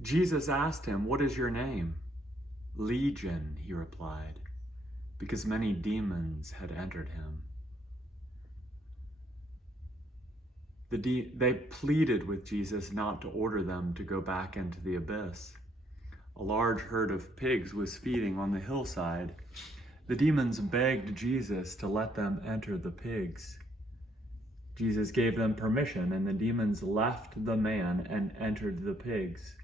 Jesus asked him, "What is your name?" "Legion," he replied, because many demons had entered him. They pleaded with Jesus not to order them to go back into the abyss. A large herd of pigs was feeding on the hillside. The demons begged Jesus to let them enter the pigs. Jesus gave them permission, and the demons left the man and entered the pigs.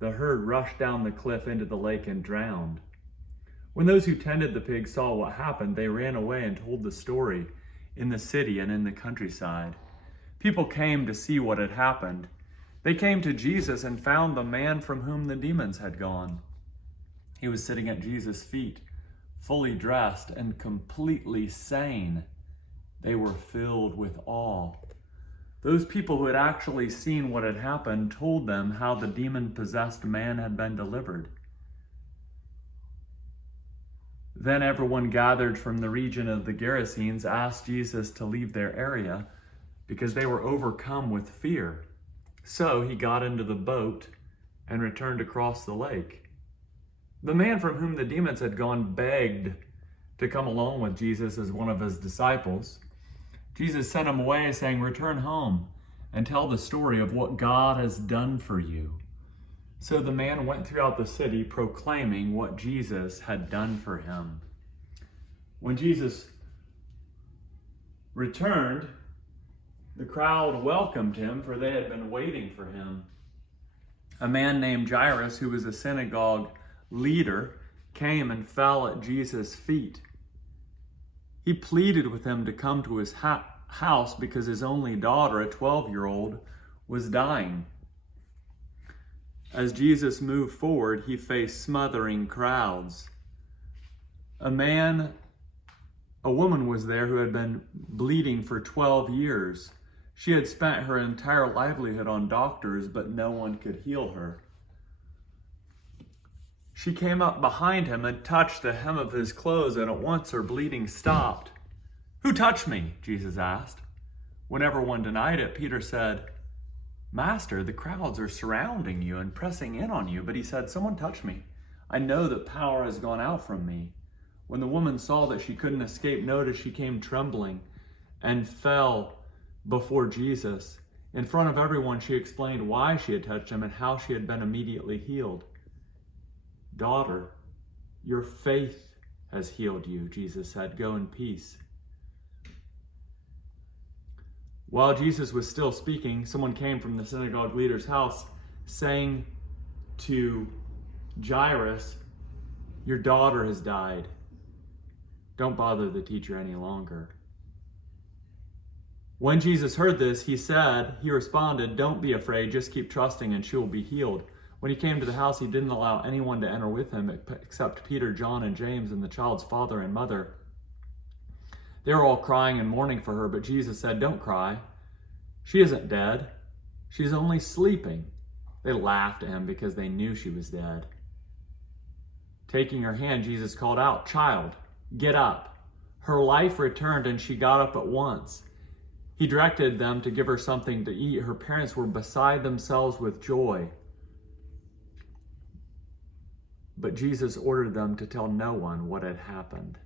The herd rushed down the cliff into the lake and drowned. When those who tended the pigs saw what happened, they ran away and told the story in the city and in the countryside. People came to see what had happened. They came to Jesus and found the man from whom the demons had gone. He was sitting at Jesus' feet, fully dressed and completely sane. They were filled with awe. Those people who had actually seen what had happened told them how the demon-possessed man had been delivered. Then everyone gathered from the region of the Gerasenes asked Jesus to leave their area because they were overcome with fear. So he got into the boat and returned across the lake. The man from whom the demons had gone begged to come along with Jesus as one of his disciples. Jesus sent him away, saying, "Return home and tell the story of what God has done for you." So the man went throughout the city proclaiming what Jesus had done for him. When Jesus returned, the crowd welcomed him, for they had been waiting for him. A man named Jairus, who was a synagogue leader, came and fell at Jesus' feet. He pleaded with him to come to his house because his only daughter, a 12-year-old, was dying. As Jesus moved forward, he faced smothering crowds. A woman was there who had been bleeding for 12 years. She had spent her entire livelihood on doctors, but no one could heal her. She came up behind him and touched the hem of his clothes, and at once her bleeding stopped. "Who touched me?" Jesus asked. When everyone denied it, Peter said, "Master, the crowds are surrounding you and pressing in on you." But he said, "Someone touched me. I know that power has gone out from me." When the woman saw that she couldn't escape notice, she came trembling and fell before Jesus. In front of everyone, she explained why she had touched him and how she had been immediately healed. "Daughter, your faith has healed you," Jesus said. "Go in peace." While Jesus was still speaking, someone came from the synagogue leader's house saying to Jairus, "Your daughter has died. Don't bother the teacher any longer." When Jesus heard this, he responded, "Don't be afraid, just keep trusting and she will be healed." When he came to the house, he didn't allow anyone to enter with him except Peter, John, and James, and the child's father and mother. They were all crying and mourning for her, but Jesus said, "Don't cry. She isn't dead. She's only sleeping." They laughed at him because they knew she was dead. Taking her hand, Jesus called out, "Child, get up." Her life returned and she got up at once. He directed them to give her something to eat. Her parents were beside themselves with joy. But Jesus ordered them to tell no one what had happened.